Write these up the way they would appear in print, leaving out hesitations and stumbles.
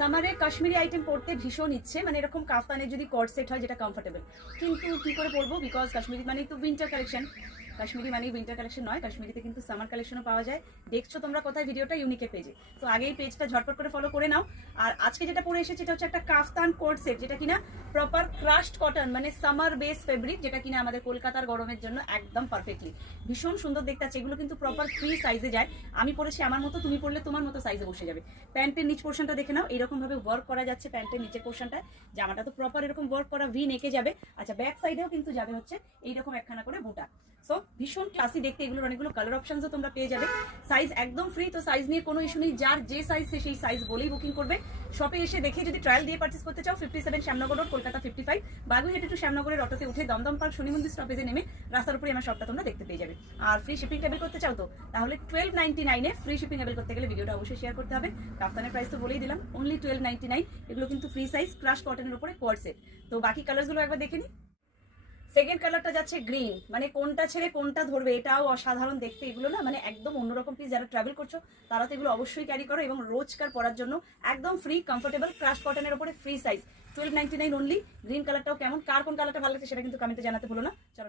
সামারে Kashmiri item পরতে ভীষণ ইচ্ছে, মানে এরকম কাফতানের যদি কট সেট হয় যেটা কমফোর্টেবল, কিন্তু কি করে পরবো, বিকজ কাশ্মীরি মানেই তো উইন্টার কালেকশন। কাশ্মীরি মানেই উইন্টার কালেকশন নয়, কাশ্মীরিতে কিন্তু সামার কালেকশনও পাওয়া যায়। দেখছো তোমরা কোথায় ভিডিওটা, ইউনিকে পেজে। তো আগেই পেজটা ঝটপট করে ফলো করে নাও। আর আজকে যেটা পরে এসেছে এটা হচ্ছে একটা কাফতান কোট সেট, যেটা কিনা প্রপার ক্রাশড কটন, মানে সামার বেস ফেব্রিক, যেটা কিনা আমাদের কলকাতার গরমের জন্য একদম পারফেক্টলি ভীষণ সুন্দর দেখতে আছে। এগুলো কিন্তু প্রপার ফ্রি সাইজে যায়। আমি পরেছি আমার মতো, তুমি পরলে তোমার মতো সাইজে বসে যাবে। প্যান্টের নিচ পোর্শনটা দেখে নাও, এইরকম ভাবে ওয়ার্ক করা যাচ্ছে প্যান্টের নিচের পোর্শনটা। জামাটা তো প্রপার এরকম ওয়ার্ক করা ভি নেকে যাবে। আচ্ছা, ব্যাক সাইডেও কিন্তু যাবে হচ্ছে এইরকম একখানা করে বুটা। সো ভীষণ ক্লাসি দেখতে। এগুলোর অনেকগুলো কালার অপশনসও তোমরা পেয়ে যাবে। সাইজ একদম ফ্রি, তো সাইজ নিয়ে কোনো ইস্যু নেই। যার যে সাইজ সেই সাইজ বলেই বুকিং করবে। শপে এসে দেখে যদি ট্রায়াল দিয়ে পারচেস করতে চাও, 57 শ্যামনগর রোড, কলকাতা 55, বাগুইহাটি টু শ্যামনগরের অটোতে উঠে দমদম পার্ক শনি মন্দির স্টপেজে নেমে রাস্তার উপরে আমার শপটা তোমরা দেখতে পেয়ে যাবে। আর ফ্রি শিপিং টেবিল করতে চাও তো তাহলে 1299 ফ্রি শিপিং টেবিল করতে গেলে ভিডিওটা অবশ্যই শেয়ার করতে হবে। কাফতানের প্রাইস তো বলেই দিলাম, অনলি 1299। এগুলো কিন্তু ফ্রি সাইজ ক্রাশ কটনের উপরে কোয়ার সেট। তো বাকি কালারগুলো একবার দেখে নিই। সেকেন্ড কালারটা যাচ্ছে গ্রিন, মানে কোনটা ছেড়ে কোনটা ধরবে, এটাও অসাধারণ দেখতে। এগুলো না মানে একদম অন্যরকম পিস। যারা ট্রাভেল করছো তারা তো এগুলো অবশ্যই ক্যারি করো, এবং রোজকার পরার জন্য একদম ফ্রি কমফোর্টেবল ক্রাশ কটনের উপরে ফ্রি সাইজ 1299 অনলি। গ্রিন কালারটাও কেমন, কার কোন কালারটা ভালো লাগছে সেটা কিন্তু কমেন্টে জানাতে ভুলো না। চলো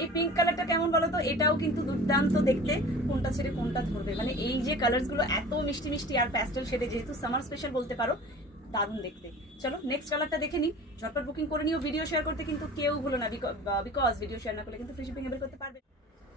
এই পিঙ্ক কালারটা কেমন বলো তো, এটাও কিন্তু দুর্দান্ত দেখতে। কোনটা ছেড়ে কোনটা ধরবে, মানে এই যে কালার্স গুলো এত মিষ্টি মিষ্টি আর প্যাস্টেল শেডে, যেহেতু সামার স্পেশাল বলতে পারো, দারুণ দেখতে। চলো নেক্সট কালারটা দেখে নিই। ঝটপট বুকিং করে নিও। ভিডিও শেয়ার করতে কিন্তু কেউ ভুলো না, বিকজ ভিডিও শেয়ার না করলে কিন্তু ফ্রি শিপিং করতে পারবে।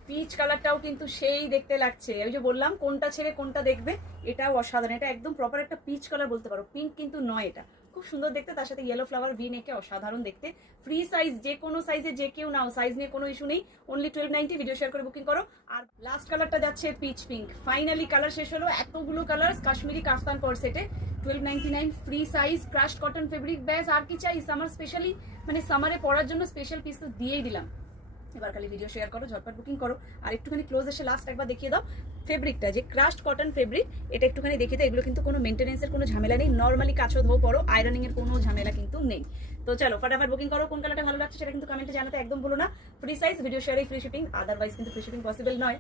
পিচ কালারটাও কিন্তু সেই দেখতে লাগছে। ওই যে বললাম কোনটা ছেড়ে কোনটা দেখবে, এটাও অসাধারণ। এটা একদম প্রপার একটা পিচ কালার বলতে পারো, পিঙ্ক কিন্তু নয়। এটা খুব সুন্দর দেখতে, তার সাথে ইয়েলো ফ্লাওয়ার ভি নেকে অসাধারণ দেখতে। ফ্রি সাইজ, যে কোনো সাইজে যে কেউ নাও, সাইজ নিয়ে কোনো ইস্যু নেই। অনলি 1290, ভিডিও শেয়ার করে বুকিং করো। আর লাস্ট কালারটা যাচ্ছে পিচ পিঙ্ক। ফাইনালি কালার শেষ হলো। এতগুলো কালার কাশ্মীরি কাফতান কোট সেটে 1299 free size crush cotton fabric. ব্যাস আর কি চাই, সামার স্পেশালি মানে সামারে পরার জন্য স্পেশাল পিস তো দিয়েই দিলাম। এবার খালি ভিডিও শেয়ার করো, ঝটপট বুকিং করো। আর একটুখানি ক্লোজ এসে লাস্ট একবার দেখিয়ে দাও ফেব্রিকটা, যে ক্রাশড কটন ফেব্রিক, এটা একটুখানি দেখিয়ে দাও। এগুলো কিন্তু কোনো মেনটেন্যান্সের কোনো ঝামেলা নেই। নর্মালি কাছো ধো পরো, আয়রনিং এর কোনো ঝামেলা কিন্তু নেই। তো চলো ফটাফট বুকিং করো। কোন কালারটা ভালো লাগছে সেটা কিন্তু কমেন্টে জানাতে একদম ভুলো না। ফ্রি সাইজ, ভিডিও শেয়ারে ফ্রি শিপিং, আদারওয়াইজ কিন্তু ফ্রি শিপিং পসিবল নয়।